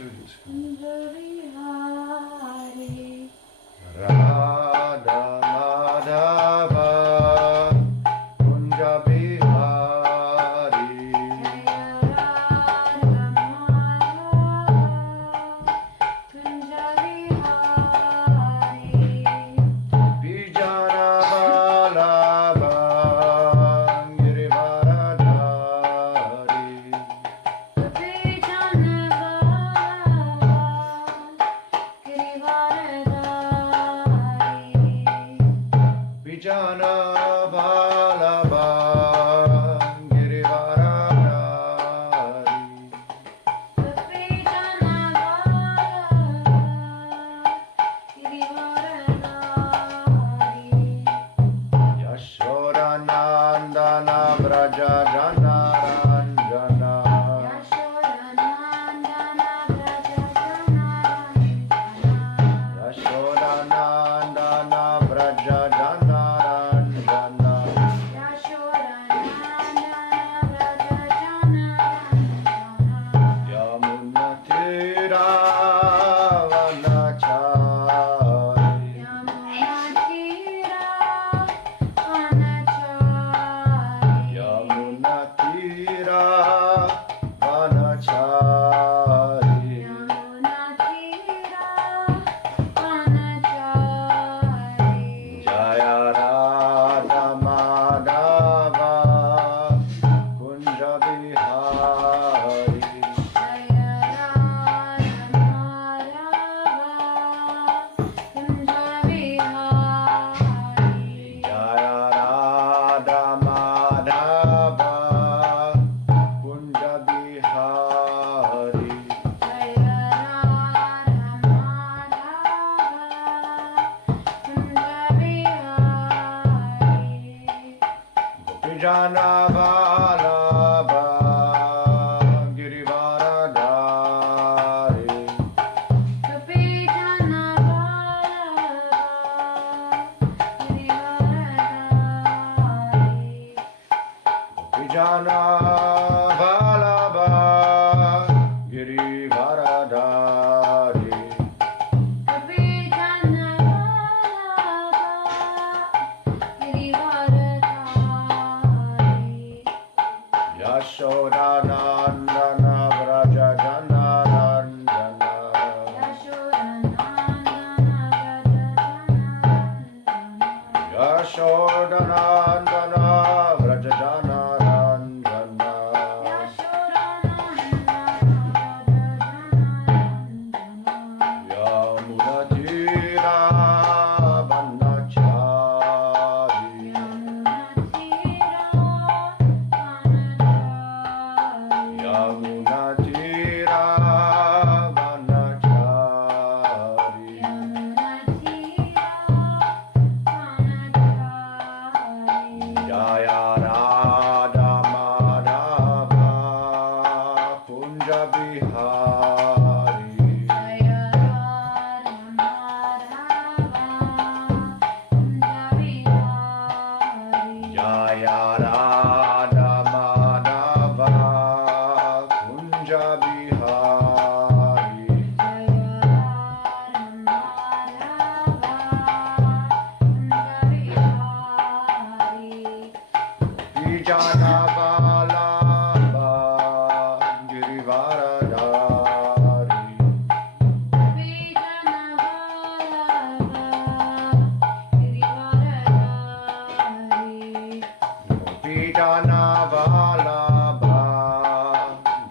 students. Kunja-vihari. Radha Madhava Kunja Bihari. Radha Madhava Kunja-vihari. Vijana Vallabha Girivaradhari. Vijana Girivaradhari. Vijana Vallabha Girivaradhari. Vijana Girivaradhari. Yashoda Nandana Vraja Jana Ranjana. Yashodanandana Vraja-janarandana. Yashoda Nandana Vraja Jana Ranjana. Yashodanandana Vraja-janarandana. Yamuna Tira Vanachari. Yamuna Tira Vanachari. Yamuna Tira Vanachari. Yamuna Tira Vanachari. Jaya Radha Madhava Kunja Bihari. Jaya Radha Madhava Kunja-vihari. Jaya Radha Madhava Kunja Bihari. Jaya Radha Kunja-vihari. Vijana Vallabha Girivaradhari. Vijana Vallabha Girivaradhari. Vijana Vallabha Girivaradhari. Vijana Vallabha Girivaradhari. Yashoda Nandana Vraja Jana Ranjana. Yashodanandana Vraja-janarandana. Yashoda Nandana Vraja Jana Ranjana. Yashodanandana Yamuna Tira Vanachari. Yamuna Tira Vanachari. Jaya Radha Madhava Kunja Bihari. Jaya Radha Madhava Kunja Bihari. Vijana Vallabha Girivaradhari. Vijana Vallabha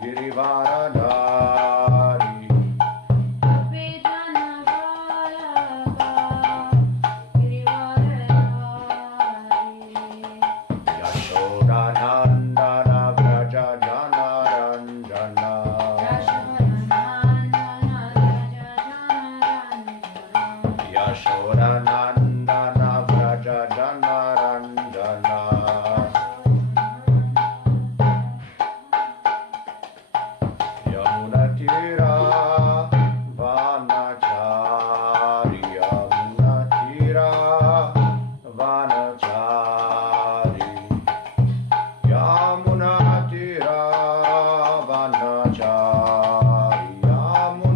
Girivaradhari. Yashoda Nandana Vraja Jana Ranjana. Yashoda Nandana Vraja Jana Ranjana. Yamuna Tira Vanachari. Yamuna Tira Vanachari. Yamuna Tira Vanachari. Yamuna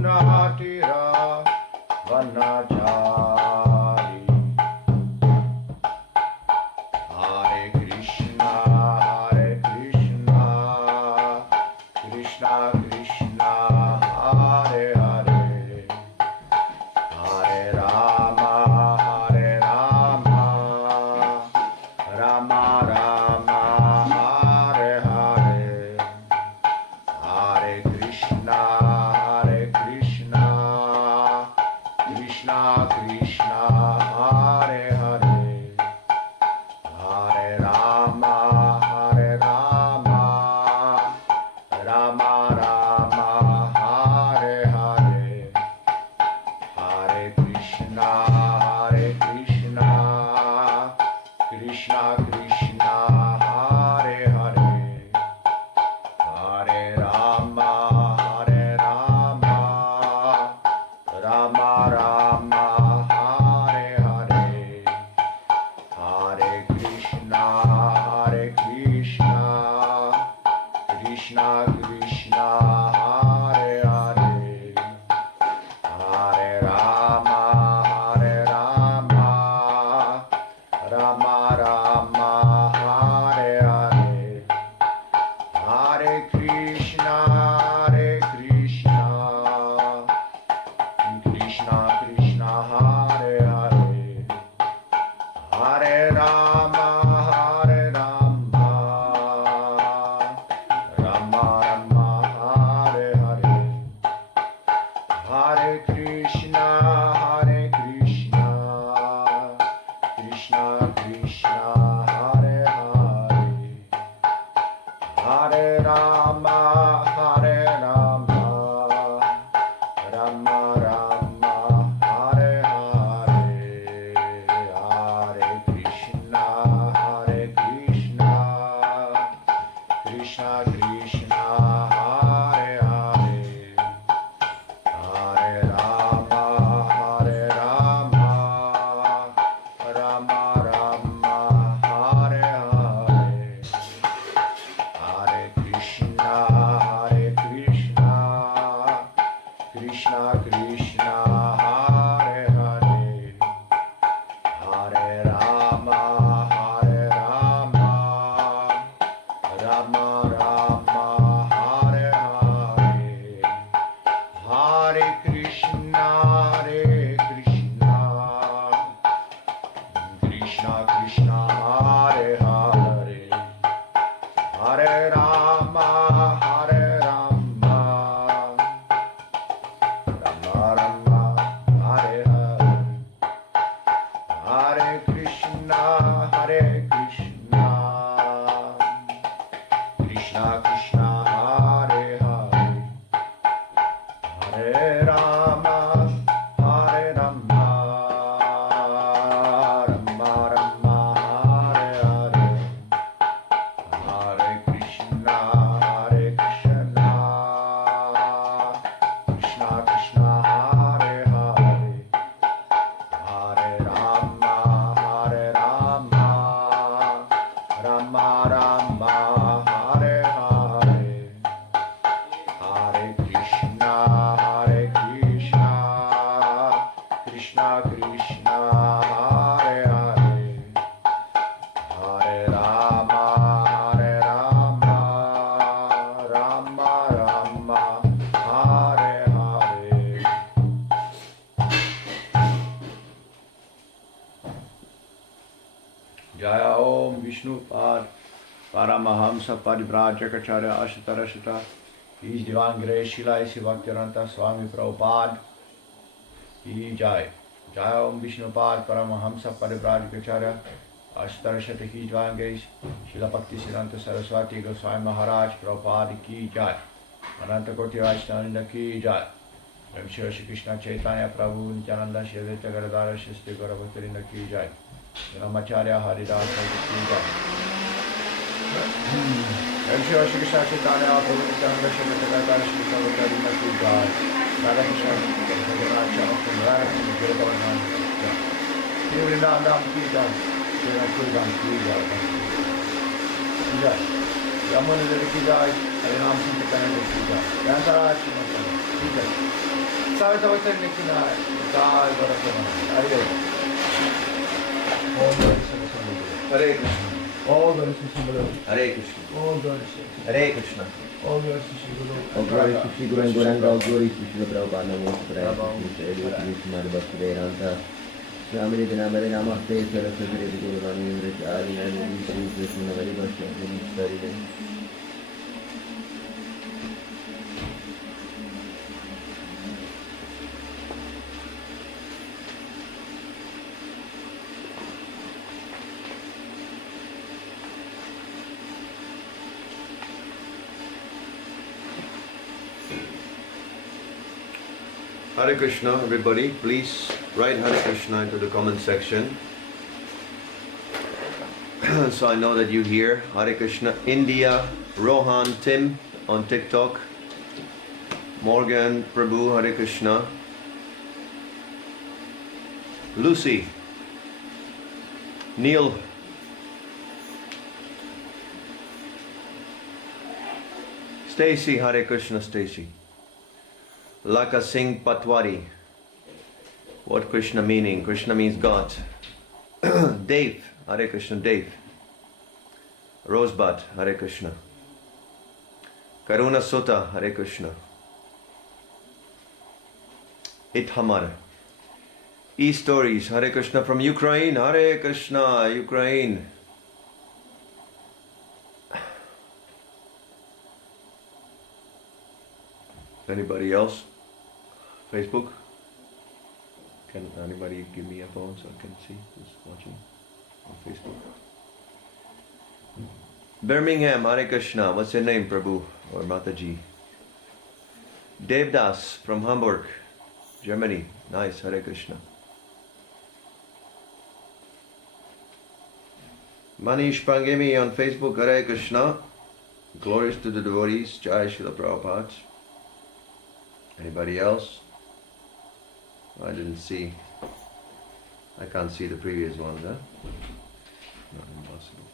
Krishna, Hare Hare, Hare Rama, Rama Rama, Hare Hare, Hare Krishna, Krishna Krishna, Hare Hare, Hare Rama, Rama Rama, Hare Hare, Hare Krishna, Krishna Krishna, Hare Hare, Hare Rama, Rama Rama, Hare Hare, Hare Krishna, Krishna Krishna, Hare Hare, Hare Rama, Rama Rama, Hare Hare, Hare Krishna, Krishna Krishna, Hare Hare, Hare Rama, Rama Rama, Hare Hare, Hare Krishna, Krishna Krishna, Hare Hare, Hare Rama, Rama Rama, Hare Hare, Hare Krishna, Krishna Krishna, Hare Hare, Hare Rama, Rama Rama, Hare Hare, Hare Krishna, Krishna Krishna, Hare Hare, Hare Rama, Rama Rama, Hare Hare, Hare Krishna, Krishna Hare Hare, Hare Rama, Rama Rama, Hare Hare, Hare Krishna, Krishna Hare Hare, Hare Rama, Rama Rama, Hare Hare, Hare Krishna, Krishna Hare Hare, Hare Rama, Rama Rama, Hare Hare, Hare Krishna, Krishna Hare Hare, Hare Rama, Rama Rama, Hare Hare. Jaya Om Vishnu Pad Paramahamsa Parivrajacharya Ashitarashita, His Divine Grace Srila Bhaktivedanta Swami Prabhupada Ki Jai. Jaya Om Vishnu Pad Paramahamsa Parivrajacharya Ashitarashita, His Divine Grace Srila Bhaktivedanta Saraswati Goswami Maharaj Prabhupada Ki Jai. Ananta Koti Vaishnava Ki Jai. Ram Shri Krishna Chaitanya Prabhu Nityananda Shri Advaita Gadadhara Shri Sri Gaurabhakta Ki Jai. Ramacharya Haridas Ki Jai. Ram Shri Krishna Chaitanya Prabhu Nityananda Shri Advaita Gadadhara Shri Sri Gaurabhakta Ki Jai. Radha Krishna Bhagavan Chaitanya Guru Bhagavan Jai. Shri Vrindavan Ki Jai. Shri Ramakrishna Ki Jai. Ki Jai. Yamuna Devi Ki Jai. Harinam Sankirtan Ki Jai. Yantaraj Ki Jai. Savitavatan Ki Jai. Jai Bhagavan. Hare Hare Krishna. All the Krishna. Hare Krishna. All the Hare Krishna. All glory to Sri Guru. All glory to Sri Guru and Gauranga, all glory to Srila Prabhupada, Namo Prabhu, Srimad Bhagavatam, Swami Dinamari Namaste, Saraswati Guru Vani, Richari, and Sri Krishna, very much, very good. Hare Krishna, everybody. Please write Hare Krishna into the comment section. So I know that you hear Hare Krishna. India, Rohan, Tim on TikTok. Morgan, Prabhu, Hare Krishna. Lucy. Neil. Stacy, Hare Krishna, Stacy. Laka Singh Patwari. What Krishna meaning? Krishna means God. Dave, Hare Krishna, Dave. Rosebud, Hare Krishna. Karuna Sota, Hare Krishna. Ithamar. E-Stories, Hare Krishna from Ukraine, Hare Krishna, Ukraine. Anybody else? Facebook? Can anybody give me a phone so I can see who's watching on Facebook? Birmingham, Hare Krishna. What's your name, Prabhu or Mataji? Devdas from Hamburg, Germany. Nice, Hare Krishna. Manish Pangemi on Facebook, Hare Krishna. Glories to the devotees, Jai Srila Prabhupada. Anybody else? I didn't see. I can't see the previous ones, huh? Not impossible.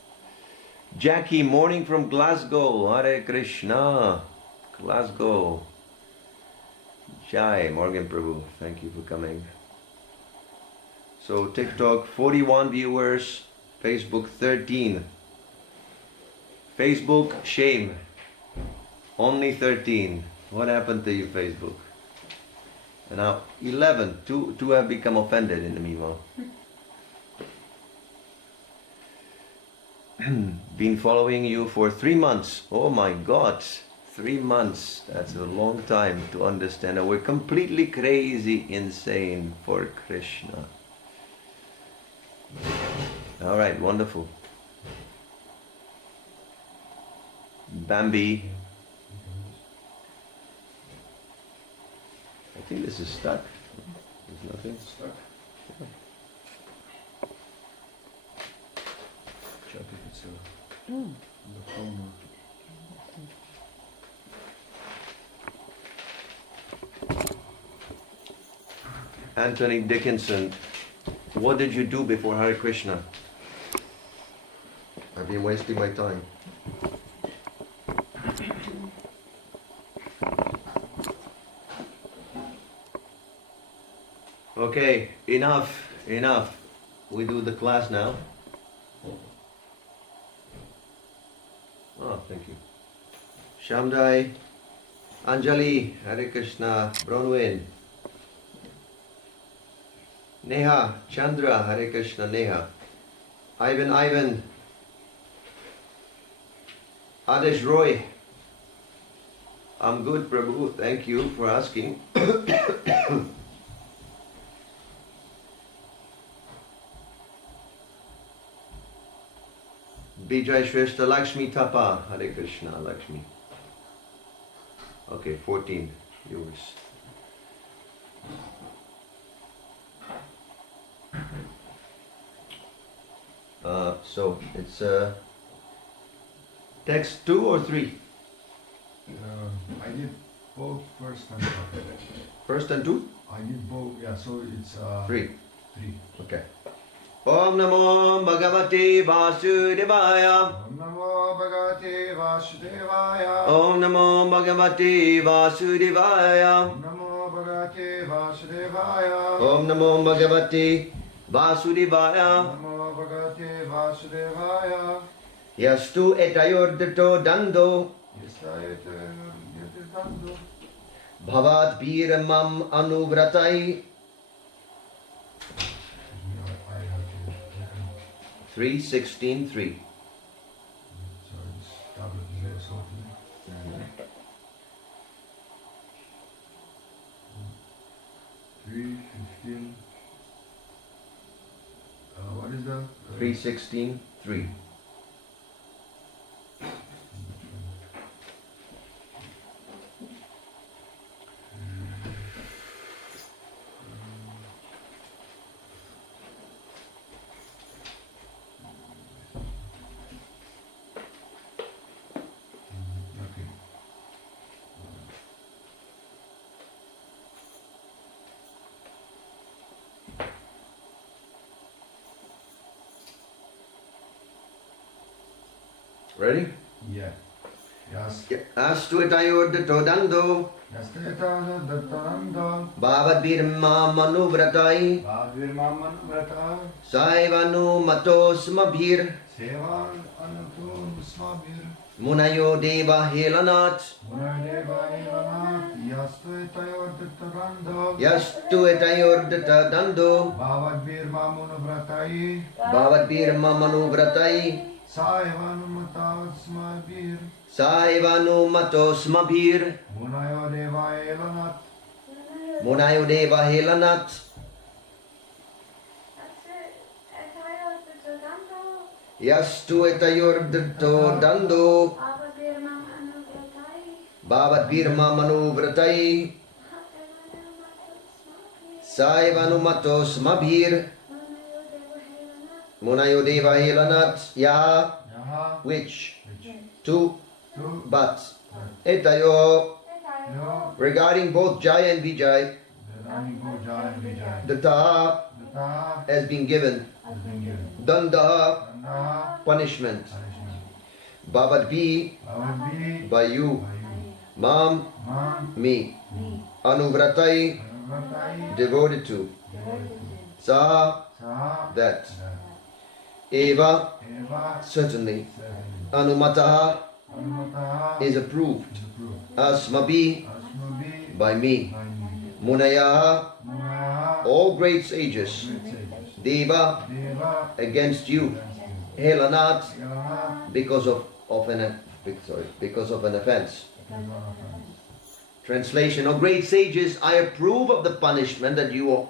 Jackie, morning from Glasgow. Hare Krishna. Glasgow. Jai, Morgan Prabhu. Thank you for coming. So TikTok 41 viewers. Facebook 13. Facebook, shame. Only 13. What happened to you, Facebook? And now 11. Two have become offended in the meanwhile. Been following you for 3 months. Oh my God. 3 months. That's a long time to understand. And we're completely crazy, insane for Krishna. Alright, wonderful. Bambi. I think this is stuck. There's nothing stuck. Check if it's on the phone. Anthony Dickinson, what did you do before Hare Krishna? I've been wasting my time. Okay, enough. We do the class now. Oh, thank you. Shamdai, Anjali, Hare Krishna, Bronwyn. Neha, Chandra, Hare Krishna, Neha. Ivan, Adesh Roy. I'm good, Prabhu. Thank you for asking. Bijay Shrestha Lakshmi Tapa, Hare Krishna, Lakshmi. Okay, 14 viewers. So it's text 2 or 3? I did both first and second. First and 2? I did both, yeah, so it's 3. 3. Okay. Om Namo Bhagavate Vasudevaya. Om Namo Bhagavate Vasudevaya. Om Namo Bhagavate Vasudevaya. Om Namo Bhagavate Vasudevaya. Om Namo Bhagavate Vasudevaya. Om Namo Bhagavate Vasudevaya. Yastu etayordato dando. Yes, Bhavat Biramam Anuvratai. 3:16:3. What is the 3:16:3. Ready? Yeah. Yes. Astu etayordato dando. Yasteta Dattananda. Bhavat Birma Manuvratai. Bhavir Maman Vrata. Saivanu Matosmabhir. Sevan Anatu Smabir. Munayo Deva Helanat. Munadeva Elanat. Yasteta Dattananda. Yastu etayordata dando. Bhavadvir Mamun Vratai. Bhavat Birma Manuvratai. Saivanumata Smabir. Saivanu Matosmabhir. Munayo Deva Elanat. Munayo Deva Helanat. Yastu etayordato dando. Bhavat Birma Manuvratai. Saivanu Matosmabhir. Munayo Deva Helanat. Yaha. Yaha. Which? Two. Tu. But. Etayo. Yo. Regarding both Jai and Vijay, Vedani Gojai Vijay. the Taha Data has been given. has been given. Danda, Danda. punishment. Punishment. Bhavat Bhi, Bhavadvi. by you. Mam, Man. me. Anuvratai, Anuvratai. devoted to. Sa, Saha. that. Eva, Eva. certainly. Seven. Anumataha Anumataha. is approved. Is approved. Asmabi, Asmabi. by me. By me. Munayaha, Munaha. all great sages. Great sages. Deva, Deva. against you. Against you. Helanat, Yelana. because of an offense. Translation: O great sages, I approve of the punishment that you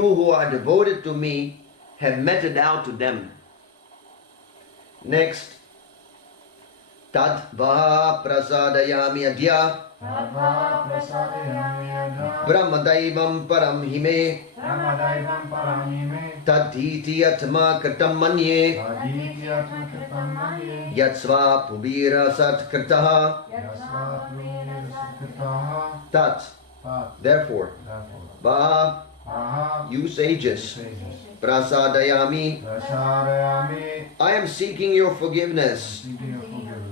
who are devoted to me have meted out to them. Next, Tad va prasadayami adya Tadva prasadayami yadha. brahmadaivam param hime Ramadaivam paramime. tadhiti atma kritam manye Adityatakritamanye. yatsva pubira satkritaha. Yasva pruniraskritaha. Tat, Tat. therefore, Therefore. va, Aha. you sages, Sages. prasadayami, Prasarayami. I am seeking your forgiveness. Seeking your forgiveness.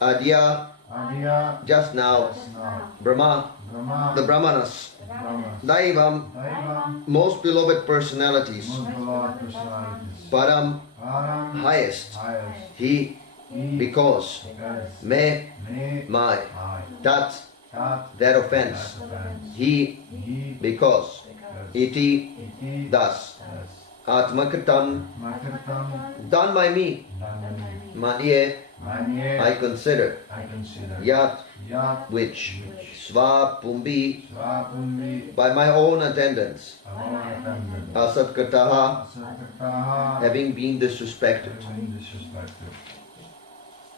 Adya, Adya. just now, Now. Brahma, Brahma. the Brahmanas, Brahma. Daivam, Daivam. most beloved personalities, Most beloved personalities. Param, Param. highest, Highest. he, He. because, Because. me, Me. my, I. tat, Tat. that offense, That offense. he, He. because, Yes. iti, Iti. thus, Yes. atmakritam, Makritam. done by me, Dandami. manye, Manye. I consider, I consider. yat, Yat. which, sva pumbi, Svapumbi. by my own attendance, Avanatambi. asatkritaha, Sakritaha. having been disrespected. Having disrespected.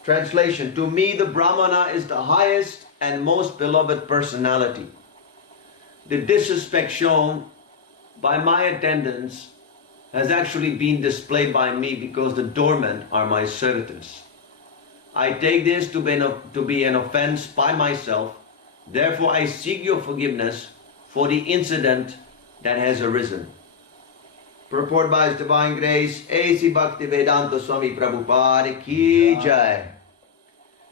Translation: To me the Brahmana is the highest and most beloved personality. The disrespect shown by my attendants has actually been displayed by me because the doormen are my servitors. I take this to be an offense by myself. Therefore I seek your forgiveness for the incident that has arisen. Purport by His Divine Grace, A.C. Bhaktivedanta Swami Prabhupada Ki Jai.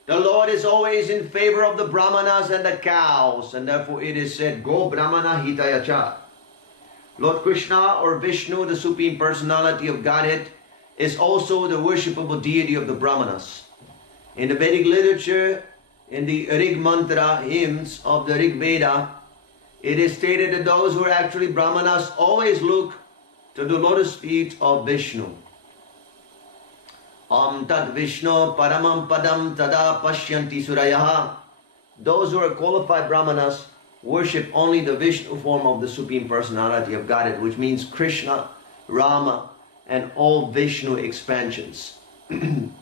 The Lord is always in favor of the Brahmanas and the cows, and therefore it is said, Go Brahmana Hitayacha. Lord Krishna or Vishnu, the Supreme Personality of Godhead, is also the worshipable deity of the Brahmanas. In the Vedic literature, in the Rig Mantra hymns of the Rig Veda, it is stated that those who are actually Brahmanas always look to the lotus feet of Vishnu. Om Tat Vishnu Paramam Padam Tada Pashyanti Surayaha. Those who are qualified Brahmanas worship only the Vishnu form of the Supreme Personality of Godhead, which means Krishna, Rama, and all Vishnu expansions.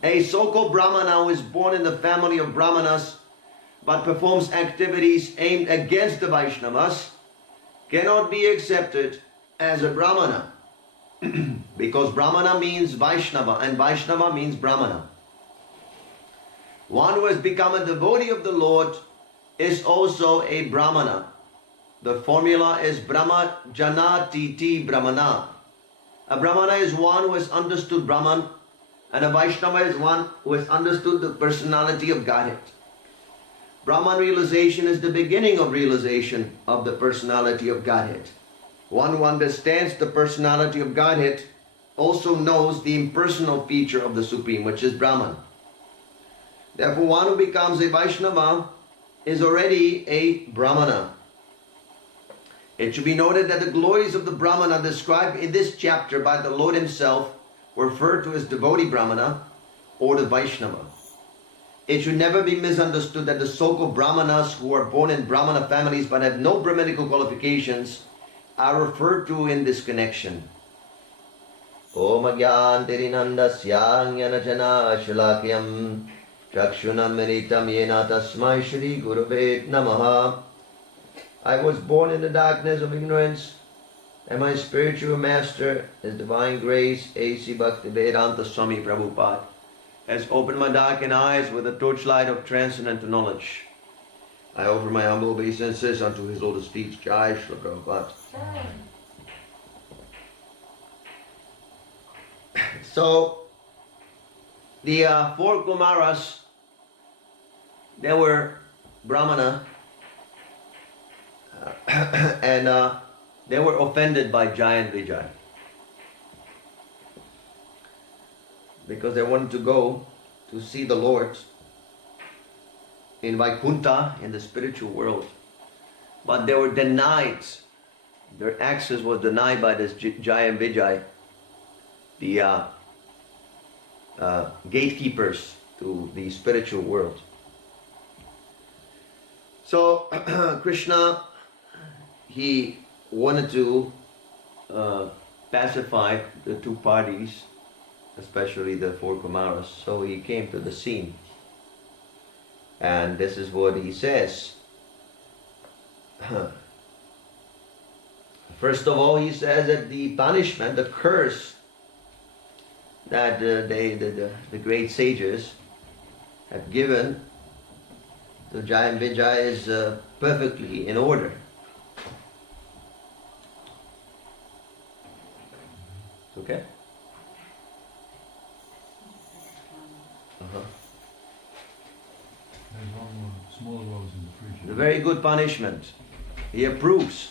A so-called Brahmana who is born in the family of Brahmanas but performs activities aimed against the Vaishnavas cannot be accepted as a Brahmana. Because Brahmana means Vaishnava and Vaishnava means Brahmana. One who has become a devotee of the Lord is also a Brahmana. The formula is Brahma Janati Ti Brahmana. A Brahmana is one who has understood Brahman, and a Vaishnava is one who has understood the personality of Godhead. Brahman realization is the beginning of realization of the personality of Godhead. One who understands the personality of Godhead also knows the impersonal feature of the Supreme, which is Brahman. Therefore, one who becomes a Vaishnava is already a Brahmana. It should be noted that the glories of the Brahmana described in this chapter by the Lord Himself were referred to as devotee Brahmana or the Vaishnava. It should never be misunderstood that the so-called Brahmanas who are born in Brahmana families but have no Brahmanical qualifications are referred to in this connection. Om Agyan Tirinandasya Jnanajana Shalakyam Chakshunam Meritam Yena Tasmai Shri Gurave Namaha. I was born in the darkness of ignorance, and my spiritual master, His Divine Grace, A.C. Bhaktivedanta Swami Prabhupada, has opened my darkened eyes with the torchlight of transcendental knowledge. I offer my humble obeisances unto His lotus feet. Jai Shri Prabhupada. So, the four Kumaras, they were Brahmana, and they were offended by Jai and Vijay because they wanted to go to see the Lord in Vaikuntha, in the spiritual world, but they were denied. Their access was denied by this Jai and Vijay, the gatekeepers to the spiritual world. So Krishna, he wanted to pacify the two parties, especially the four Kumaras. So he came to the scene. And this is what he says. First of all, he says that the punishment, the curse that the great sages have given to Jai and Vijay is perfectly in order. Okay? There's one more small rose in the fridge. The very good punishment. He approves.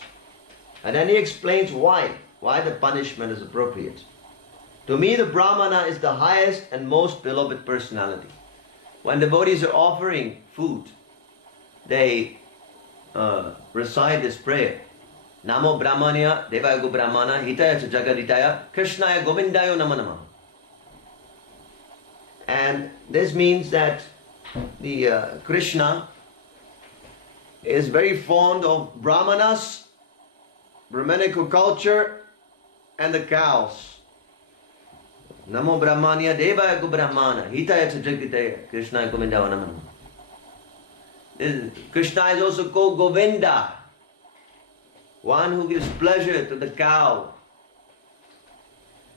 And then he explains why the punishment is appropriate. To me, the Brahmana is the highest and most beloved personality. When devotees are offering food, they recite this prayer. Namo Brahmanya Devaya Go Brahmana Hitaya Cha Jagaditaya Krishnaya Govindayo Nama Nama. And this means that the Krishna is very fond of Brahmanas, Brahmanical culture, and the cows. Namo Brahmanya Devaya Go Brahmana Hitaya Cha Jagaditaya Krishnaya Govindayo Nama Nama. Krishna is also called Govinda, one who gives pleasure to the cow.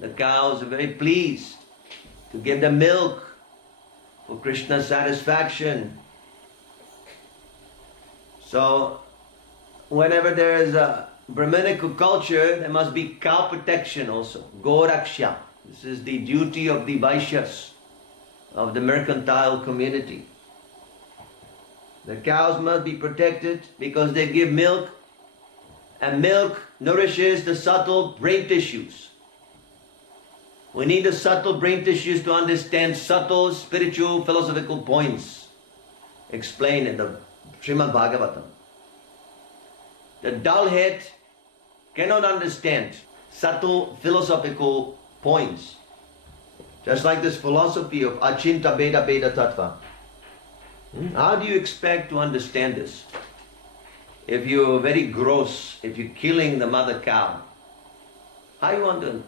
The cows are very pleased to give them milk for Krishna's satisfaction. So, whenever there is a Brahmanical culture, there must be cow protection also. Goraksha. This is the duty of the Vaishyas, of the mercantile community. The cows must be protected because they give milk, and milk nourishes the subtle brain tissues. We need the subtle brain tissues to understand subtle spiritual philosophical points. explained in the Srimad Bhagavatam. The dull head cannot understand subtle philosophical points. Just like this philosophy of Achinta Beda Beda Tattva. How do you expect to understand this? If you're very gross, if you're killing the mother cow, how you want to...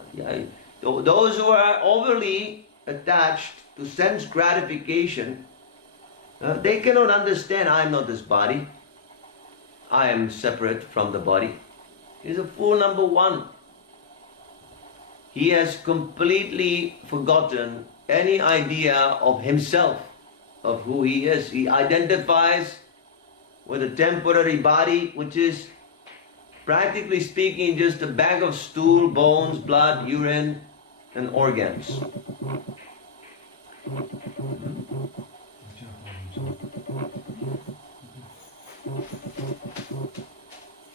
Those who are overly attached to sense gratification, they cannot understand, I am not this body. I am separate from the body. He's a fool number one. He has completely forgotten any idea of himself, of who he is. He identifies with a temporary body, which is, practically speaking, just a bag of stool, bones, blood, urine, and organs.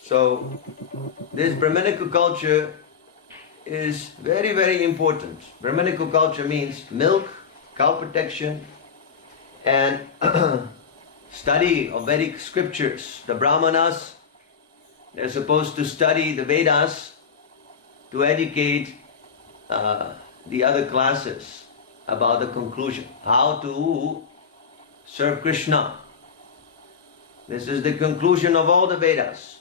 So, this Brahmanical culture is very, very important. Brahmanical culture means milk, cow protection, and study of Vedic scriptures. The Brahmanas, they're supposed to study the Vedas to educate the other classes about the conclusion, how to serve Krishna. This is the conclusion of all the Vedas.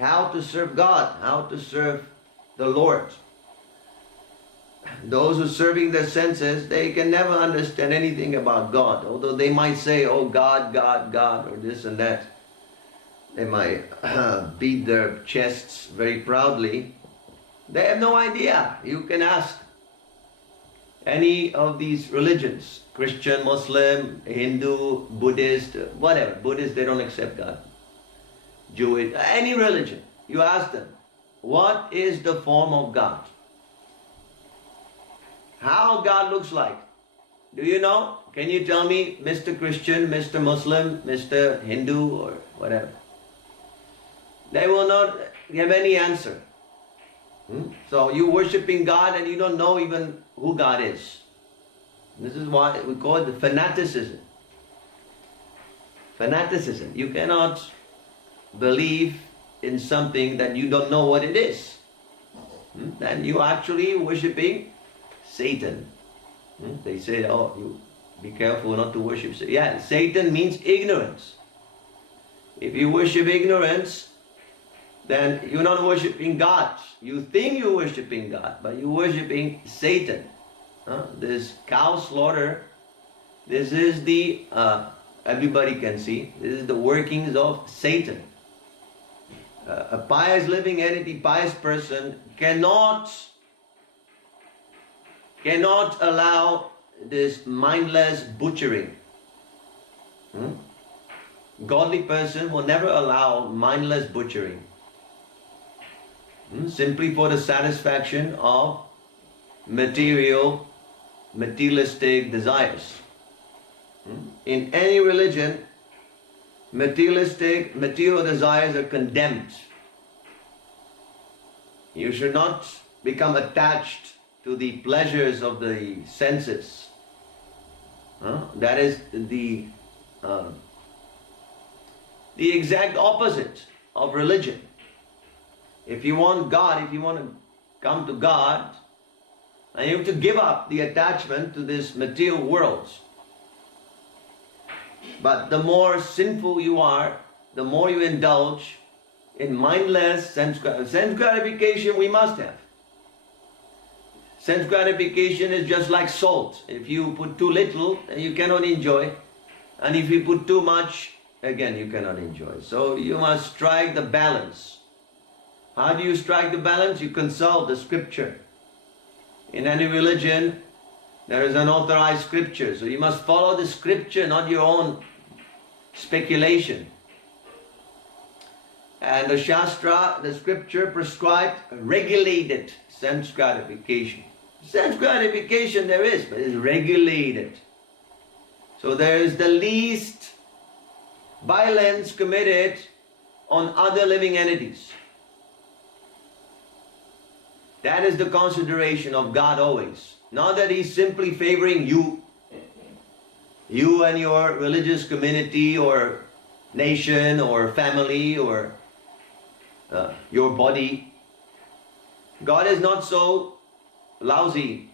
How to serve God, how to serve the Lord. Those who are serving their senses, they can never understand anything about God. Although they might say, oh God, God, God, or this and that. They might beat their chests very proudly. They have no idea. You can ask any of these religions, Christian, Muslim, Hindu, Buddhist, whatever. Buddhist, they don't accept God. Jewish, any religion. You ask them, what is the form of God? How God looks like? Do you know? Can you tell me, Mr. Christian, Mr. Muslim, Mr. Hindu, or whatever? They will not give any answer. So you're worshipping God and you don't know even who God is. This is why we call it the fanaticism. Fanaticism. You cannot believe in something that you don't know what it is. Then you actually worshipping Satan. They say, oh, you be careful not to worship Satan. Yeah, Satan means ignorance. If you worship ignorance, then you're not worshipping God. You think you're worshipping God, but you're worshipping Satan. This cow slaughter, this is the, everybody can see, this is the workings of Satan. A pious living entity, pious person cannot allow this mindless butchering. Godly person will never allow mindless butchering. Simply for the satisfaction of materialistic desires. In any religion, material desires are condemned. You should not become attached to the pleasures of the senses. That is the exact opposite of religion. If you want God, if you want to come to God, and you have to give up the attachment to this material world. But the more sinful you are, the more you indulge in mindless sense gratification we must have. Sense gratification is just like salt. If you put too little, then you cannot enjoy. And if you put too much, again you cannot enjoy. So you must strike the balance. How do you strike the balance? You consult the scripture. In any religion, there is an authorized scripture. So you must follow the scripture, not your own speculation. And the Shastra, the scripture prescribed regulated sense gratification. Sense gratification there is, but it's regulated. So there is the least violence committed on other living entities. That is the consideration of God always. Not that He's simply favoring you. You and your religious community or nation or family or your body. God is not so lousy.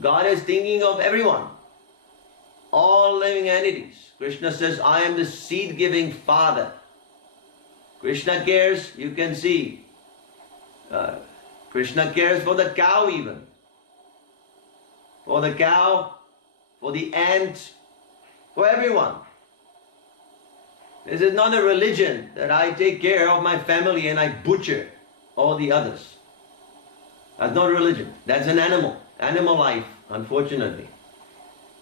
God is thinking of everyone, all living entities. Krishna says, I am the seed-giving Father. Krishna cares, you can see. Krishna cares for the cow even. For the cow, for the ant, for everyone. This is not a religion that I take care of my family and I butcher all the others. That's not religion. That's an animal life, unfortunately.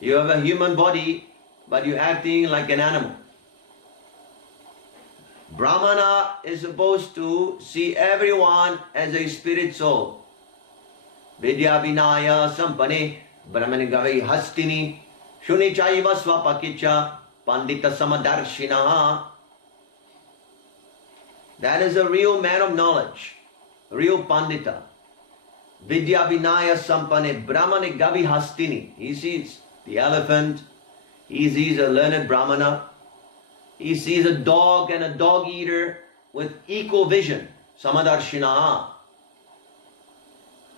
You have a human body, but you're acting like an animal. Brahmana is supposed to see everyone as a spirit soul. Vidya vinaya sampane brahmani gavi hastini shuni chaiva swapakicha pandita samadarshina. That is a real man of knowledge, a real pandita. Vidya vinaya sampane brahmani gavi hastini. He sees the elephant, he sees a learned brahmana, he sees a dog and a dog eater with equal vision, samadarshina.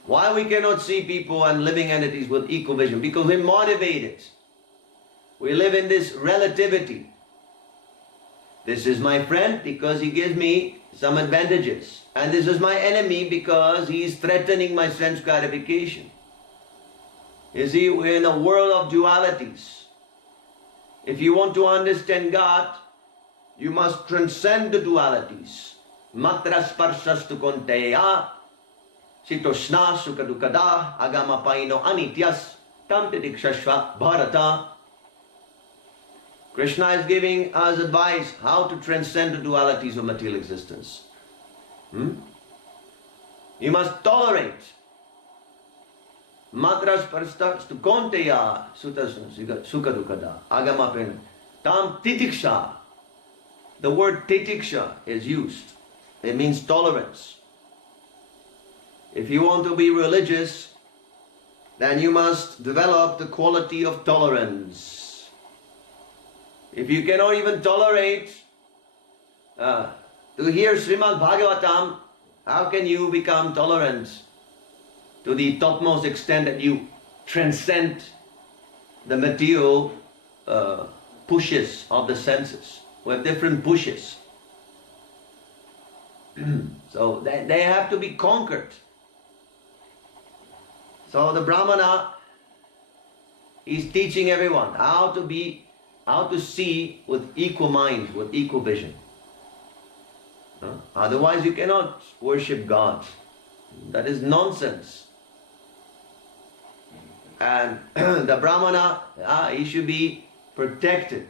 Why we cannot see people and living entities with equal vision? Because we're motivated. We live in this relativity. This is my friend because he gives me some advantages. And this is my enemy because he is threatening my sense gratification. You see, we're in a world of dualities. If you want to understand God, you must transcend the dualities. Matra sparsastu konteya sitoshna sukadukada agama paino anityas tamtidikshashva bharata. Krishna is giving us advice how to transcend the dualities of material existence. You must tolerate. Matras parstastu konteya sukadukada agama paino tam titiksha. The word titiksha is used. It means tolerance. If you want to be religious, then you must develop the quality of tolerance. If you cannot even tolerate to hear Srimad Bhagavatam, how can you become tolerant to the topmost extent that you transcend the material pushes of the senses? We have different pushes. So they have to be conquered. So the Brahmana is teaching everyone how to see with equal mind, with equal vision. Otherwise you cannot worship God. That is nonsense. And the Brahmana, he should be protected.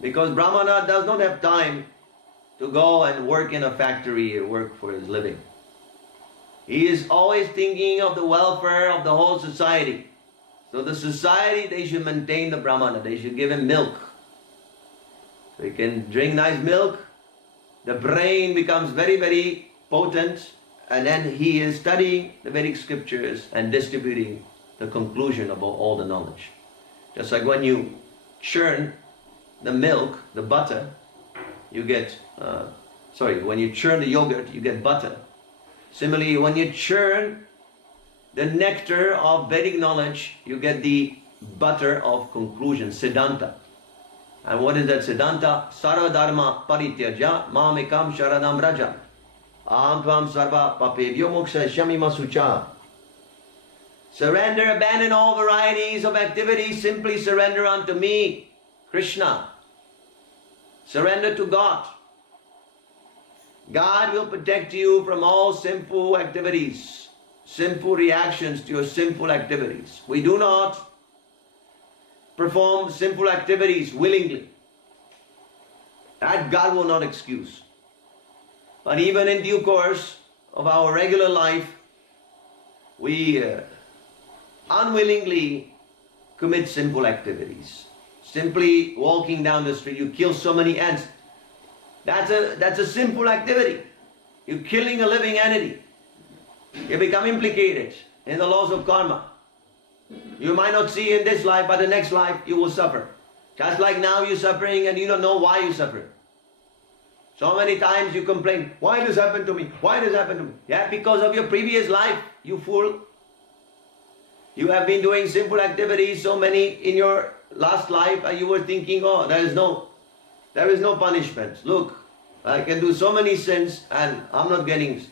Because Brahmana does not have time to go and work in a factory or work for his living. He is always thinking of the welfare of the whole society. So the society, they should maintain the Brahmana. They should give him milk. So he can drink nice milk. The brain becomes very, very potent. And then he is studying the Vedic scriptures and distributing the conclusion of all the knowledge. Just like when you churn the milk, the butter, you get, when you churn the yogurt, you get butter. Similarly, when you churn the nectar of Vedic knowledge, you get the butter of conclusion, Siddhanta. And what is that Siddhanta? Sarva dharma parityaja mamekam sharanam raja. Aham tvam sarva papevyo moksha shamima sucha. Surrender, abandon all varieties of activities, simply surrender unto me, Krishna. Surrender to God. God will protect you from all sinful activities, sinful reactions to your sinful activities. We do not perform sinful activities willingly. That God will not excuse. But even in due course of our regular life, we unwillingly commit sinful activities. Simply walking down the street, you kill so many ants. That's a simple activity. You're killing a living entity. You become implicated in the laws of karma. You might not see in this life, but the next life you will suffer. Just like now you're suffering and you don't know why you're suffering. So many times you complain, why this happened to me? Why this happened to me? Yeah, because of your previous life, you fool. You have been doing simple activities, so many in your last life, and you were thinking, oh, there is no punishment. Look, I can do so many sins and I'm not getting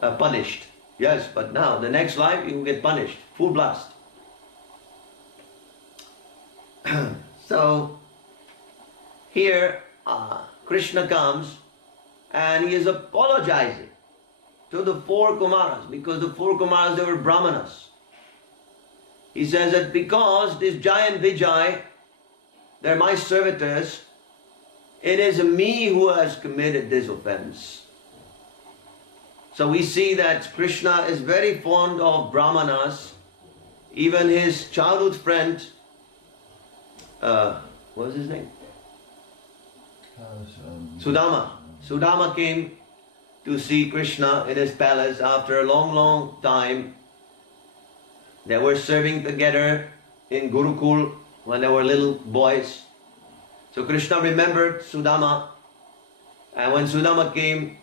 punished. Yes, but now, the next life, you will get punished. Full blast. So, here, Krishna comes and he is apologizing to the 4 Kumaras, because the 4 Kumaras, they were Brahmanas. He says that because this Jai and Vijay, they're my servitors, it is me who has committed this offense. So we see that Krishna is very fond of Brahmanas. Even his childhood friend, what was his name? Sudama. Sudama came to see Krishna in his palace after a long, long time. They were serving together in Gurukul when they were little boys. So Krishna remembered Sudama, and when Sudama came,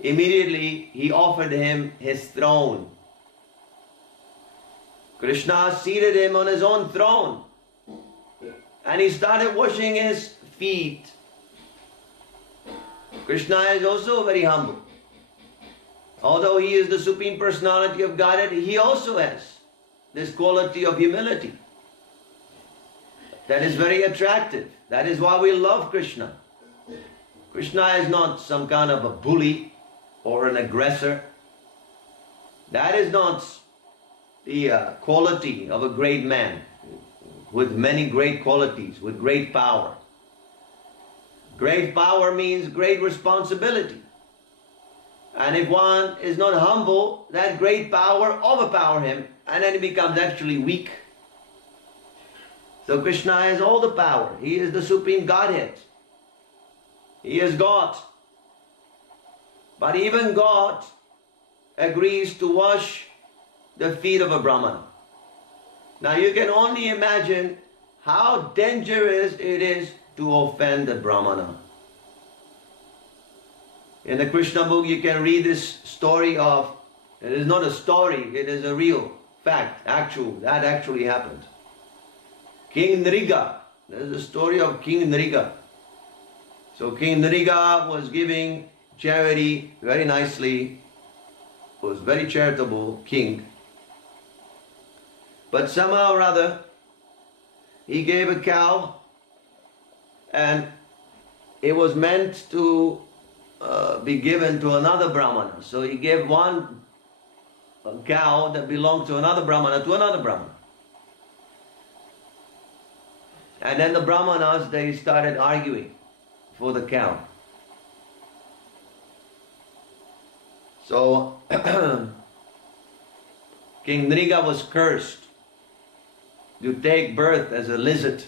immediately he offered him his throne. Krishna seated him on his own throne, and he started washing his feet. Krishna is also very humble. Although he is the Supreme Personality of Godhead, he also has this quality of humility. That is very attractive. That is why we love Krishna. Krishna is not some kind of a bully or an aggressor. That is not the quality of a great man with many great qualities, with great power. Great power means great responsibility. And if one is not humble, that great power overpowers him, and then he becomes actually weak. So Krishna has all the power. He is the Supreme Godhead. He is God. But even God agrees to wash the feet of a Brahmana. Now you can only imagine how dangerous it is to offend a Brahmana. In the Krishna book you can read this story of, it is not a story, it is a real fact, that actually happened. King Nriga, there is a story of King Nriga. So King Nriga was giving charity very nicely, was very charitable king. But somehow or other, he gave a cow, and it was meant to be given to another Brahmana. So he gave one cow that belonged to another Brahmana to another Brahmana. And then the Brahmanas, they started arguing for the cow. So King Nriga was cursed to take birth as a lizard.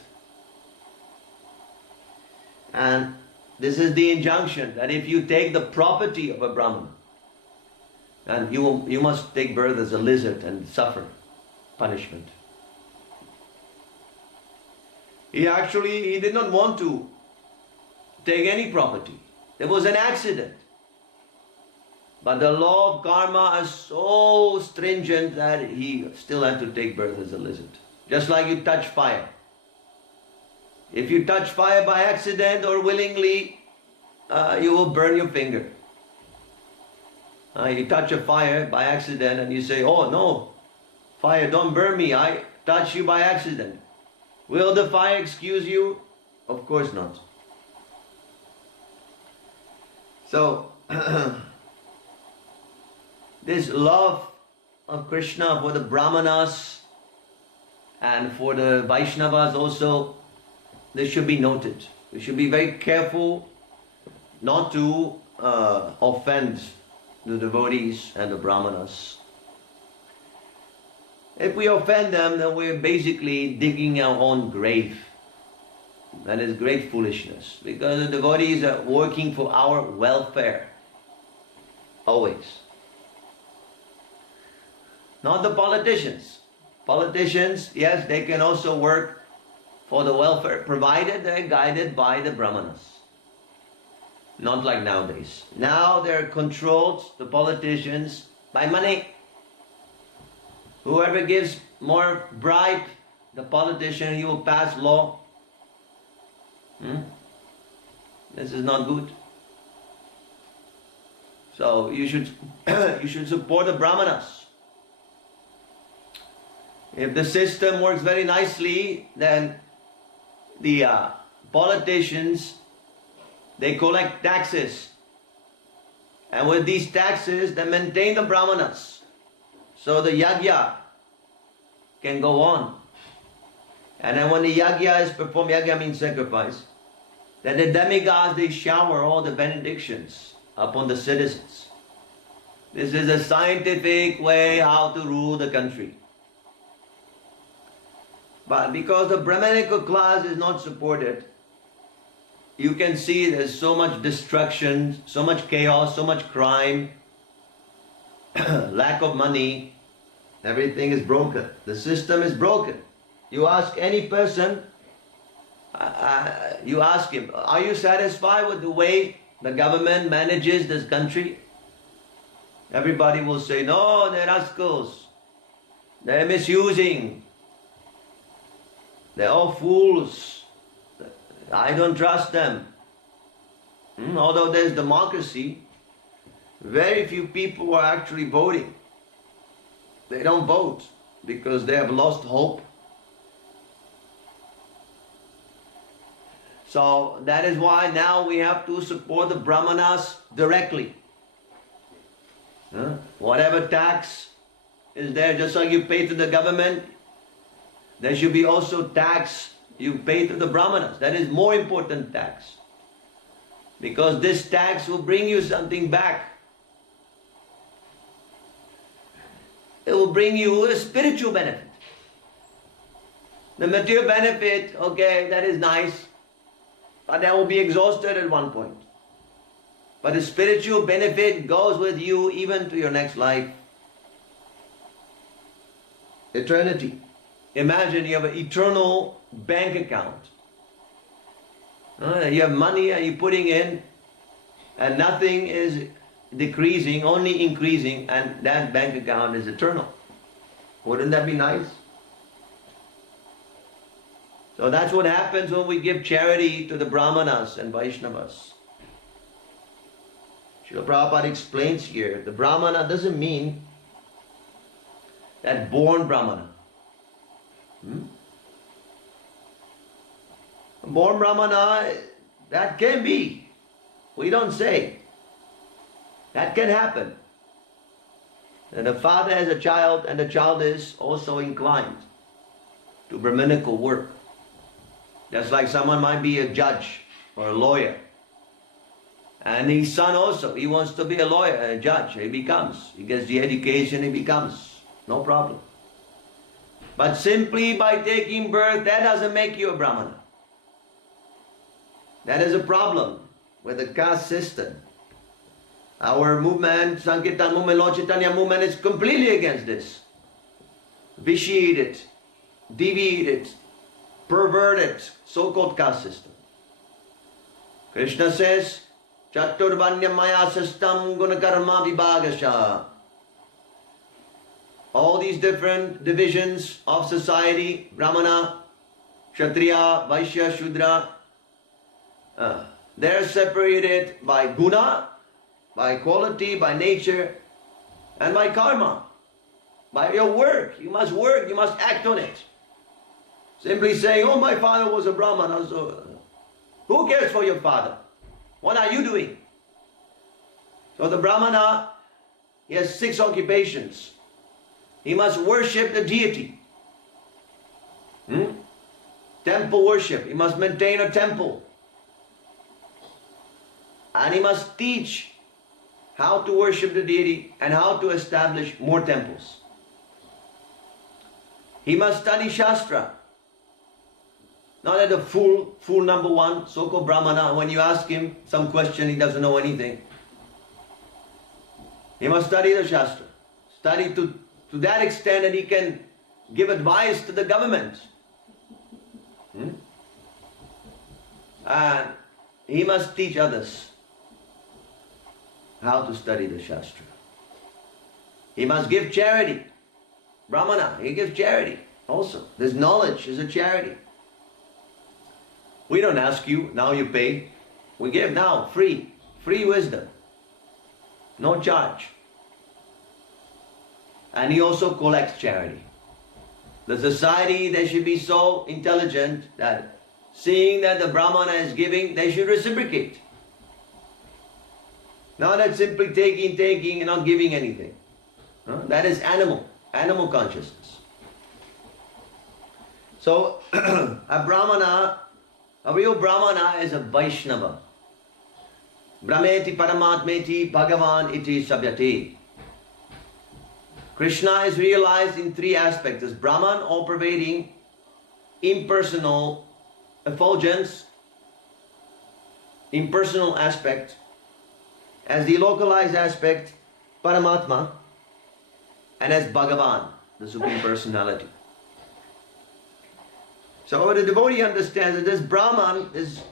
And this is the injunction, that if you take the property of a Brahmana, then you must take birth as a lizard and suffer punishment. He did not want to take any property. There was an accident. But the law of karma is so stringent that he still had to take birth as a lizard. Just like you touch fire. If you touch fire by accident or willingly, you will burn your finger. You touch a fire by accident and you say, oh no, fire, don't burn me, I touched you by accident. Will the fire excuse you? Of course not. So, this love of Krishna for the Brahmanas and for the Vaishnavas also, this should be noted. We should be very careful not to offend the devotees and the Brahmanas. If we offend them, then we're basically digging our own grave. That is great foolishness, because the devotees are working for our welfare. Always. Not the politicians. Politicians, yes, they can also work for the welfare, provided they're guided by the brahmanas. Not like nowadays. Now they're controlled, the politicians, by money. Whoever gives more bribe, the politician, he will pass law. This is not good. So you should you should support the brahmanas. If the system works very nicely, then the politicians, they collect taxes. And with these taxes, they maintain the brahmanas. So the yajna can go on. And then when the yajna is performed, yajna means sacrifice, then the demigods, they shower all the benedictions upon the citizens. This is a scientific way how to rule the country. But because the Brahmanical class is not supported, you can see there's so much destruction, so much chaos, so much crime, lack of money, everything is broken. The system is broken. You ask any person, you ask him, are you satisfied with the way the government manages this country? Everybody will say, no, they're rascals. They're misusing. They're all fools. I don't trust them. Although there's democracy, very few people are actually voting. They don't vote because they have lost hope. So that is why now we have to support the brahmanas directly. Whatever tax is there, just like you pay to the government, there should be also tax you pay to the brahmanas. That is more important tax. Because this tax will bring you something back. It will bring you a spiritual benefit. The material benefit, okay, that is nice, but that will be exhausted at one point. But the spiritual benefit goes with you even to your next life. Eternity. Imagine you have an eternal bank account. You have money and you're putting in, and nothing is decreasing, only increasing, and that bank account is eternal. Wouldn't that be nice? So that's what happens when we give charity to the Brahmanas and Vaishnavas. Srila Prabhupada explains here, the Brahmana doesn't mean that born Brahmana. Born Brahmana, that can be. We don't say. That can happen. And the father has a child, and the child is also inclined to Brahminical work. Just like someone might be a judge or a lawyer. And his son also, he wants to be a lawyer, a judge. He becomes. He gets the education, he becomes. No problem. But simply by taking birth, that doesn't make you a Brahmana. That is a problem with the caste system. Our movement, Sankirtan movement, Lord Chaitanya movement is completely against this. Vitiated, deviated, perverted, so-called caste system. Krishna says, Chaturvanya maya sistam gunakarma vibhagasha. All these different divisions of society, Brahmana, Kshatriya, Vaishya, Shudra, they're separated by guna, by quality, by nature, and by karma. By your work. You must work, you must act on it. Simply saying, oh, my father was a Brahmana, so who cares for your father? What are you doing? So the Brahmana, he has 6 occupations. He must worship the deity. Temple worship. He must maintain a temple. And he must teach how to worship the deity and how to establish more temples. He must study Shastra. Not that the fool number 1, so-called Brahmana, when you ask him some question, he doesn't know anything. He must study the Shastra. Study to that extent that he can give advice to the government. And he must teach others how to study the Shastra. He must give charity. Brahmana, he gives charity also. This knowledge is a charity. We don't ask you, now you pay. We give now, free wisdom. No charge. And he also collects charity. The society, they should be so intelligent that seeing that the Brahmana is giving, they should reciprocate. Not that simply taking and not giving anything. That is animal consciousness. So, a real Brahmana is a Vaishnava. Brahmeti Paramatmeti Bhagavan iti Sabhyate. Krishna is realized in three aspects: as Brahman, all-pervading, impersonal effulgence, impersonal aspect; as the localized aspect, Paramatma; and as Bhagavan, the Supreme Personality. So the devotee understands that this Brahman, this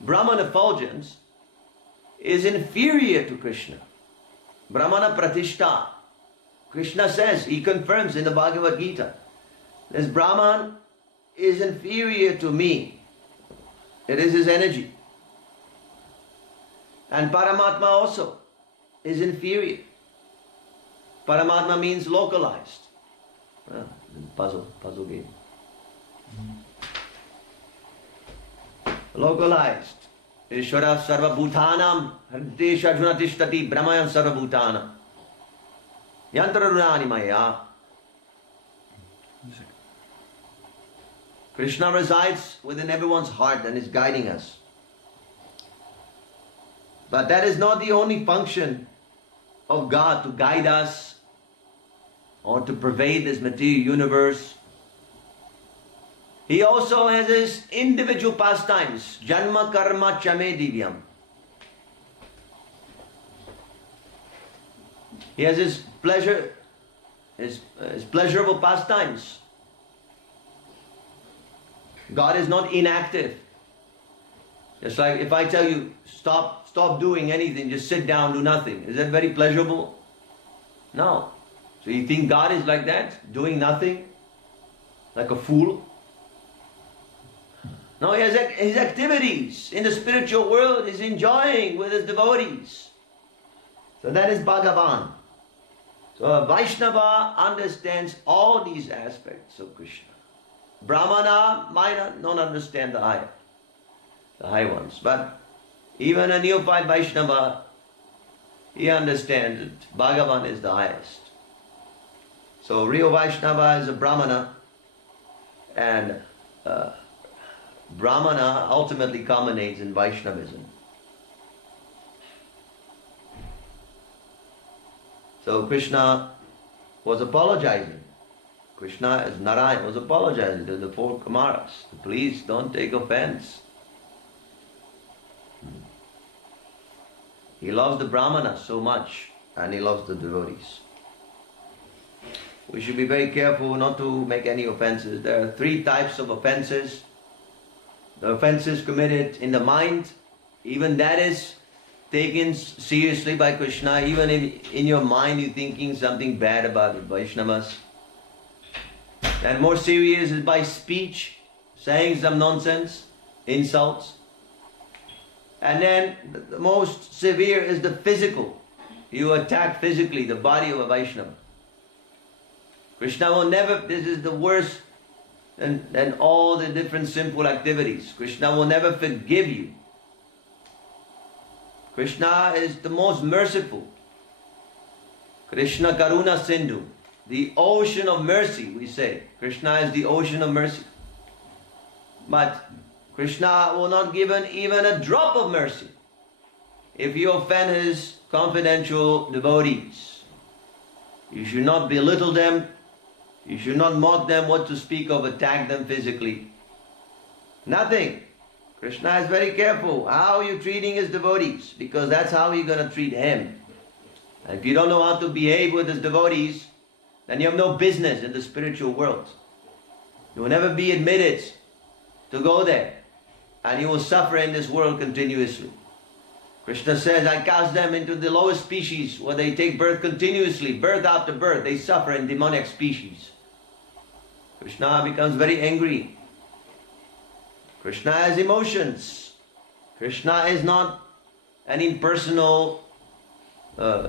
Brahman effulgence is inferior to Krishna. Brahmana Pratishta. Krishna says, he confirms in the Bhagavad Gita, this Brahman is inferior to me. It is his energy. And Paramatma also is inferior. Paramatma means localized. Puzzle game. Localized. Ishvara sarva bhutanam hridesha arjuna tishtati brahmayam sarva bhutana yantra runani maya. Krishna resides within everyone's heart and is guiding us. But that is not the only function of God, to guide us or to pervade this material universe. He also has his individual pastimes. Janma karma chame divyam. He has his pleasure, his pleasurable pastimes. God is not inactive. Just like if I tell you, stop doing anything, just sit down, do nothing. Is that very pleasurable? No. So you think God is like that, doing nothing, like a fool? No, he has his activities in the spiritual world. He's enjoying with his devotees. So that is Bhagavan. So a Vaishnava understands all these aspects of Krishna. Brahmana might not understand the high ones. But even a neophyte Vaishnava, he understands that Bhagavan is the highest. So real Vaishnava is a Brahmana, and Brahmana ultimately culminates in Vaishnavism. So Krishna was apologizing. Krishna, as Narayan, was apologizing to the four Kumaras. Please don't take offense. He loves the Brahmana so much, and he loves the devotees. We should be very careful not to make any offenses. There are three types of offenses. The offenses committed in the mind, even that is taken seriously by Krishna. Even in your mind you're thinking something bad about the Vaishnavas. And more serious is by speech, saying some nonsense, insults. And then the most severe is the physical. You attack physically the body of a Vaishnava. Krishna will never, this is the worst than all the different sinful activities. Krishna will never forgive you. Krishna is the most merciful. Krishna Karuna Sindhu, the ocean of mercy, we say. Krishna is the ocean of mercy. But Krishna will not give even a drop of mercy if you offend his confidential devotees. You should not belittle them. You should not mock them, what to speak of, attack them physically. Nothing. Krishna is very careful how you're treating his devotees, because that's how you're going to treat him. And if you don't know how to behave with his devotees, then you have no business in the spiritual world. You will never be admitted to go there, and you will suffer in this world continuously. Krishna says, I cast them into the lowest species where they take birth continuously, birth after birth. They suffer in demonic species. Krishna becomes very angry. Krishna has emotions. Krishna is not an impersonal,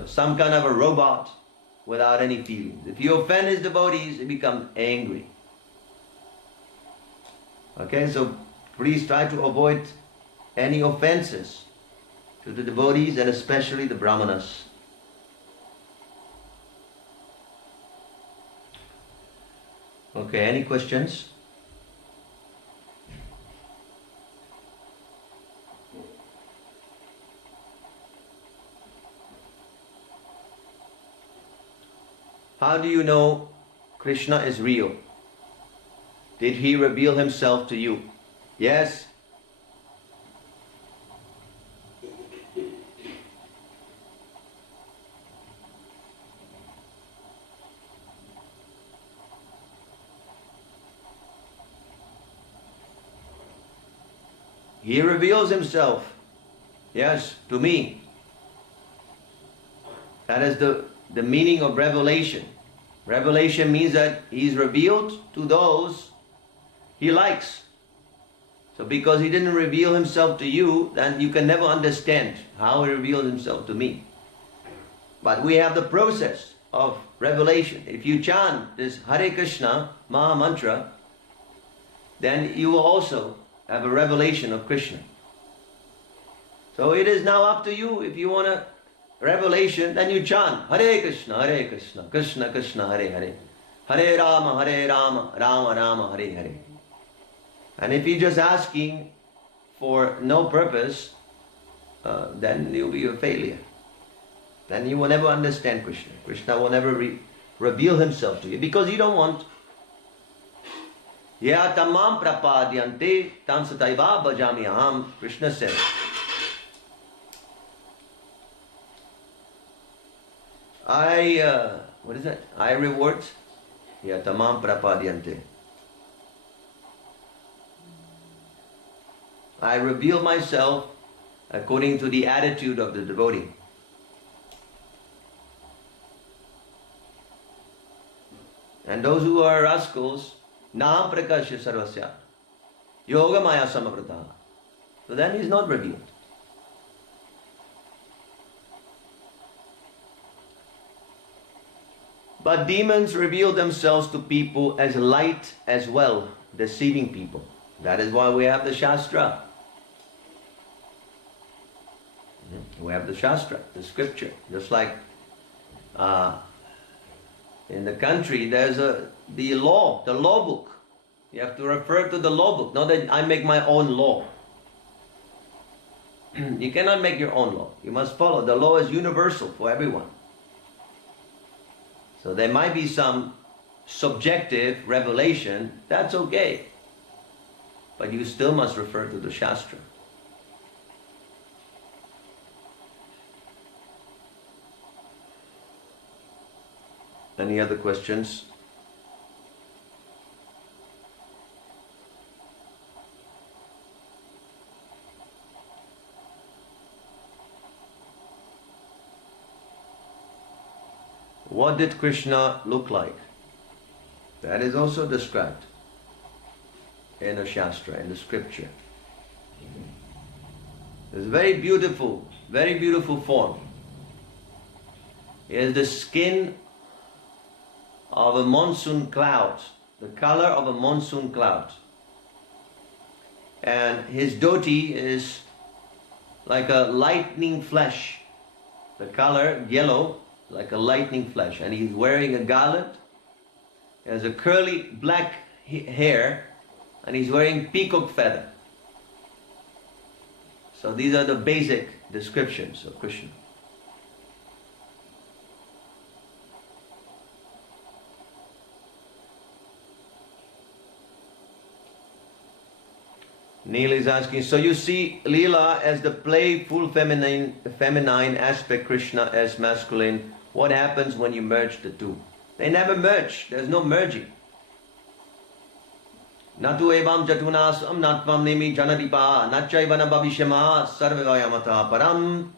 some kind of a robot without any feelings. If you offend his devotees, he becomes angry. Okay, so please try to avoid any offenses to the devotees and especially the brahmanas. Okay, any questions? How do you know Krishna is real? Did he reveal himself to you? Yes. He reveals himself, yes, to me. That is the meaning of revelation. Revelation means that he's revealed to those he likes. So because he didn't reveal himself to you, then you can never understand how he revealed himself to me. But we have the process of revelation. If you chant this Hare Krishna Maha Mantra, then you will also have a revelation of Krishna. So it is now up to you. If you want a revelation, then you chant Hare Krishna, Krishna Krishna, Hare Hare, Hare Rama, Rama Rama, Hare Hare. And if you're just asking for no purpose, then you'll be a failure. Then you will never understand Krishna. Krishna will never reveal himself to you because you don't want. Ya tamam prapadyante tam sataiva bhajami aham. Krishna said. What is that? I reward. Ya tamam prapadyante. I reveal myself according to the attitude of the devotee. And those who are rascals, Naham prakashya sarvasya, yoga maya samavrata. So then he's not revealed. But demons reveal themselves to people as light as well, deceiving people. That is why we have the Shastra. We have the Shastra, the scripture. Just like in the country, there's the law book. You have to refer to the law book. Not that I make my own law. You cannot make your own law. You must follow. The law is universal for everyone. So there might be some subjective revelation. That's okay. But you still must refer to the Shastra. Any other questions? What did Krishna look like? That is also described in the Shastra, in the scripture. It's very beautiful form. He has the skin of a monsoon cloud, the color of a monsoon cloud. And his dhoti is like a lightning flash. The color, yellow, like a lightning flash. And he's wearing a garland. He has a curly black hair. And he's wearing peacock feather. So these are the basic descriptions of Krishna. Neil is asking, so you see Leela as the playful feminine aspect, Krishna as masculine. What happens when you merge the two? They never merge. There's no merging. Natu evam jatunasam natvam nimi janadipa nachaivana bhavishyama sarvavayamata param.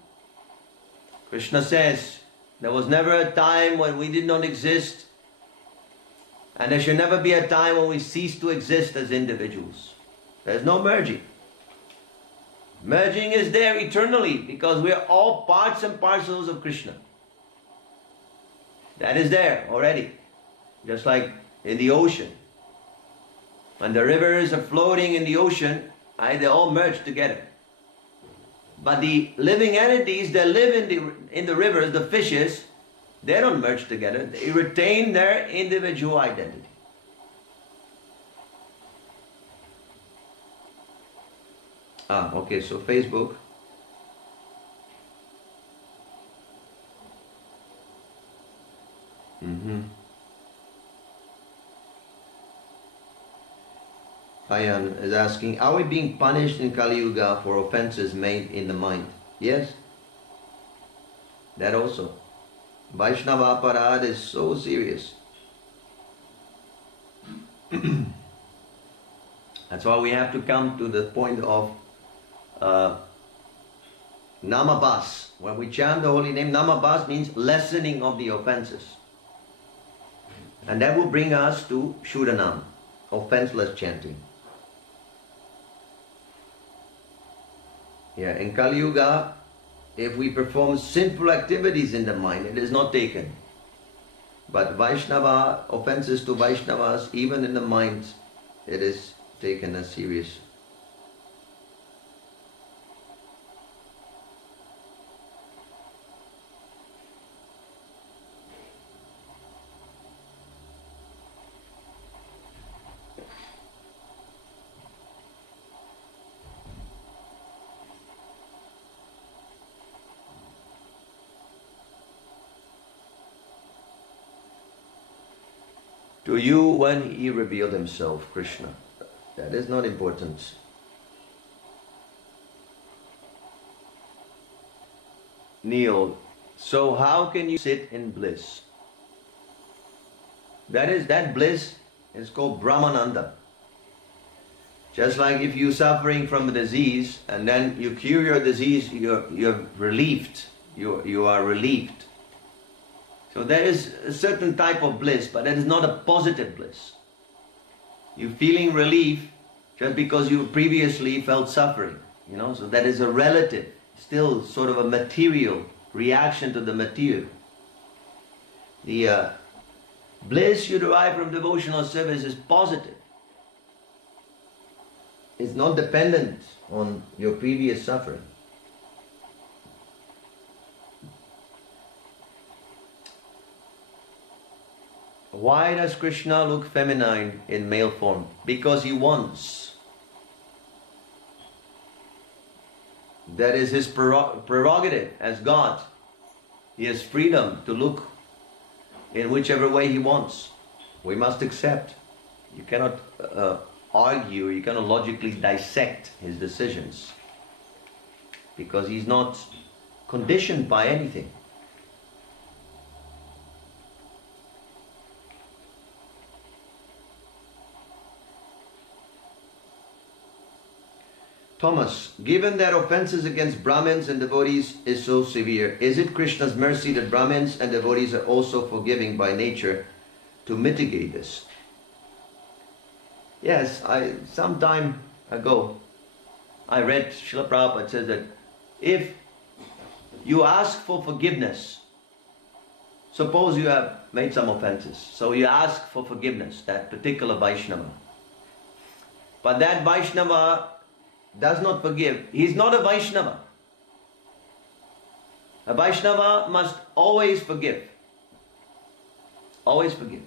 Krishna says, there was never a time when we did not exist, and there should never be a time when we cease to exist as individuals. There's no merging. Merging is there eternally because we are all parts and parcels of Krishna. That is there already. Just like in the ocean. When the rivers are floating in the ocean, they all merge together. But the living entities that live in the rivers, the fishes, they don't merge together. They retain their individual identity. Okay, so Facebook. Ayan is asking, are we being punished in Kali Yuga for offenses made in the mind? Yes. That also. Vaishnava aparad is so serious. That's why we have to come to the point of namabhas. When we chant the holy name, namabhas means lessening of the offenses. And that will bring us to Shuddhanam, offenseless chanting. Yeah, in Kali Yuga, if we perform sinful activities in the mind, it is not taken. But Vaishnava, offenses to Vaishnavas, even in the mind, it is taken as serious. To you when he revealed himself, Krishna. That is not important. Neil, so how can you sit in bliss? That bliss is called Brahmananda. Just like if you're suffering from a disease and then you cure your disease, you're relieved. You are relieved. So there is a certain type of bliss, but that is not a positive bliss. You're feeling relief just because you previously felt suffering. So that is a relative, still sort of a material reaction to the material. The bliss you derive from devotional service is positive. It's not dependent on your previous suffering. Why does Krishna look feminine in male form? Because he wants. That is his prerogative as God. He has freedom to look in whichever way he wants. We must accept. You cannot argue, you cannot logically dissect his decisions. Because he's not conditioned by anything. Thomas, given that offenses against Brahmins and devotees is so severe, is it Krishna's mercy that Brahmins and devotees are also forgiving by nature to mitigate this? Yes, some time ago, I read Srila Prabhupada says that if you ask for forgiveness, suppose you have made some offenses, so you ask for forgiveness, that particular Vaishnava. But that Vaishnava does not forgive. He is not a Vaishnava. A Vaishnava must always forgive. Always forgive.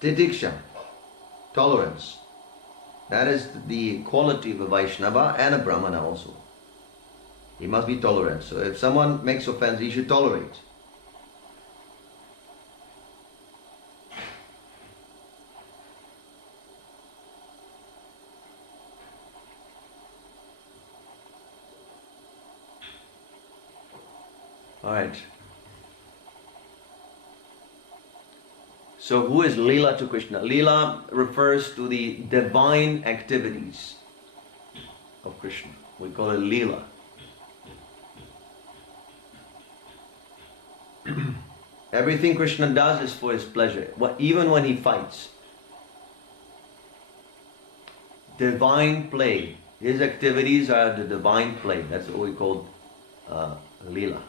Titiksha, tolerance. That is the quality of a Vaishnava and a Brahmana also. He must be tolerant. So if someone makes offense, he should tolerate. Alright. So who is Leela to Krishna? Leela refers to the divine activities of Krishna. We call it Leela. Everything Krishna does is for his pleasure, even when he fights. Divine play. His activities are the divine play. That's what we call Leela.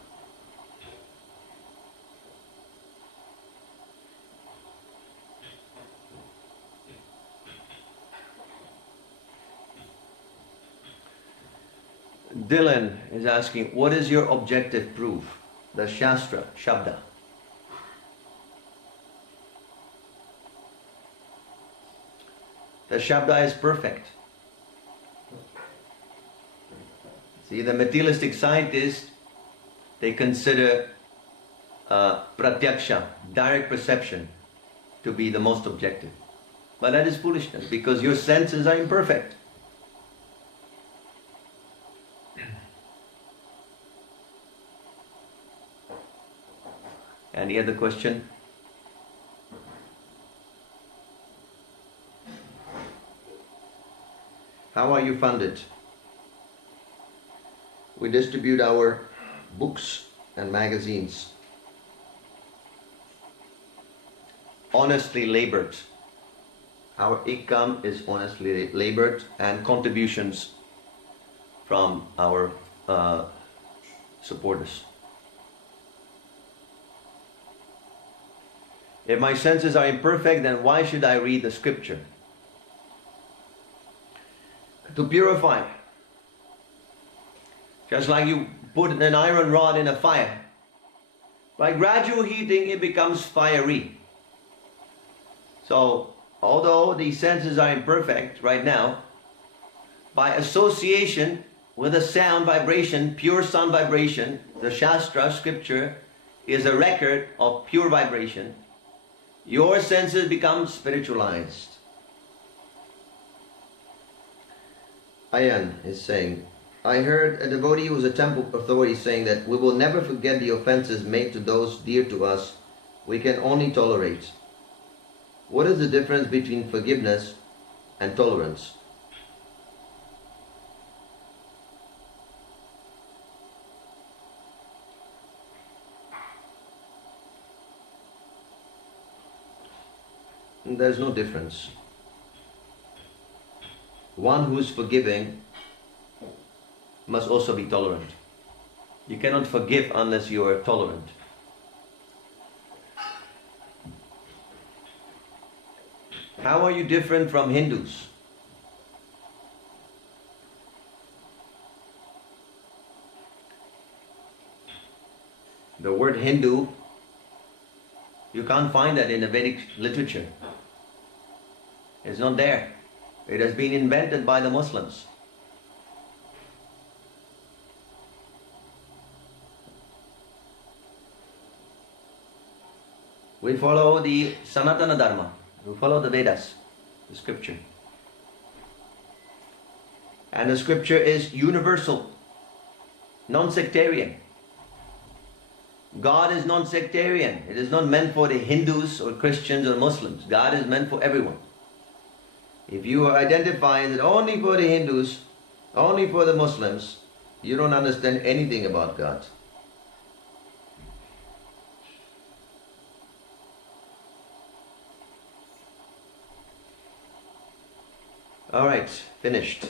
Dylan is asking, what is your objective proof? The Shastra, Shabda. The Shabda is perfect. See, the materialistic scientists, they consider pratyaksha, direct perception, to be the most objective. But that is foolishness, because your senses are imperfect. Any other question? How are you funded? We distribute our books and magazines. Honestly labored. Our income is honestly labored and contributions from our supporters. If my senses are imperfect, then why should I read the scripture? To purify. Just like you put an iron rod in a fire. By gradual heating, it becomes fiery. So, although the senses are imperfect right now, by association with a sound vibration, pure sound vibration, the Shastra, scripture, is a record of pure vibration. Your senses become spiritualized. Ayan is saying, I heard a devotee who is a temple authority saying that we will never forget the offenses made to those dear to us. We can only tolerate. What is the difference between forgiveness and tolerance? There's no difference. One who is forgiving must also be tolerant. You cannot forgive unless you are tolerant. How are you different from Hindus? The word Hindu, you can't find that in the Vedic literature. It's not there. It has been invented by the Muslims. We follow the Sanatana Dharma. We follow the Vedas, the scripture. And the scripture is universal, non-sectarian. God is non-sectarian. It is not meant for the Hindus or Christians or Muslims. God is meant for everyone. If you are identifying it only for the Hindus, only for the Muslims, you don't understand anything about God. Alright, finished.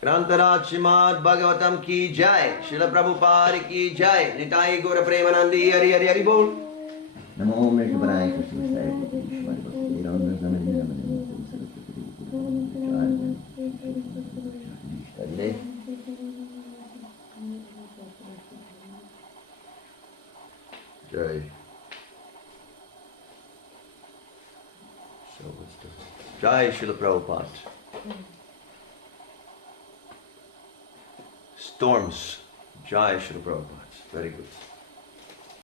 Grantaraj Srimad Bhagavatam ki jai, Srila Prabhupada ki jai, Nitai Gaura Premanandi Hari Hari Hari Bol. Namo Om Shivaya Krishna Jai. So what's the Jai Srila Prabhupada. Storms. Jai Srila Prabhupada. Very good.